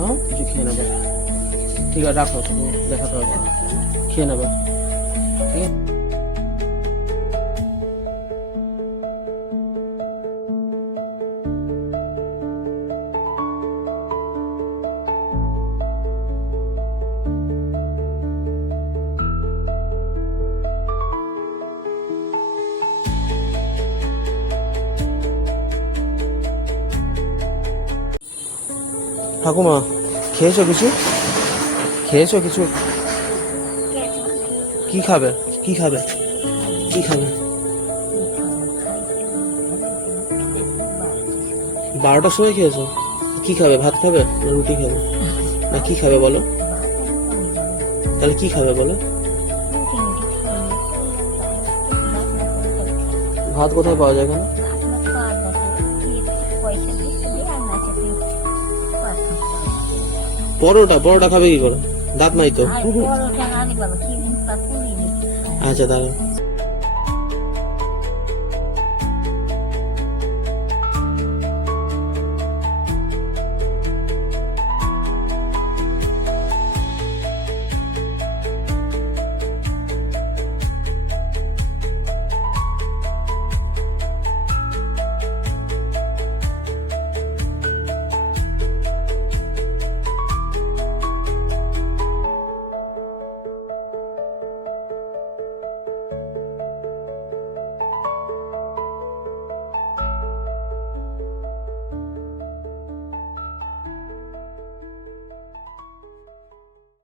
নাও, কিছু খেয়ে নেবে। ঠিক আছে, রাখো, তুমি দেখাতে হবে না। খেয়ে নেবে, ঠিক আছে? ঠাকুমা, খেয়েছো কিছু? খেয়েছো কিছু? কি খাবে? কি খাবে? কি খাবে? 12টার সময় খেয়েছো? কি খাবে? ভাত খাবে না রুটি খাবে? না কি খাবে বলো? তাহলে কি খাবে বলো? ভাত কোথায় পাওয়া যায় এখানে? পরোটা? পরোটা খাবে কি করে? দাঁত নাই তো। আচ্ছা, দাঁড়াও।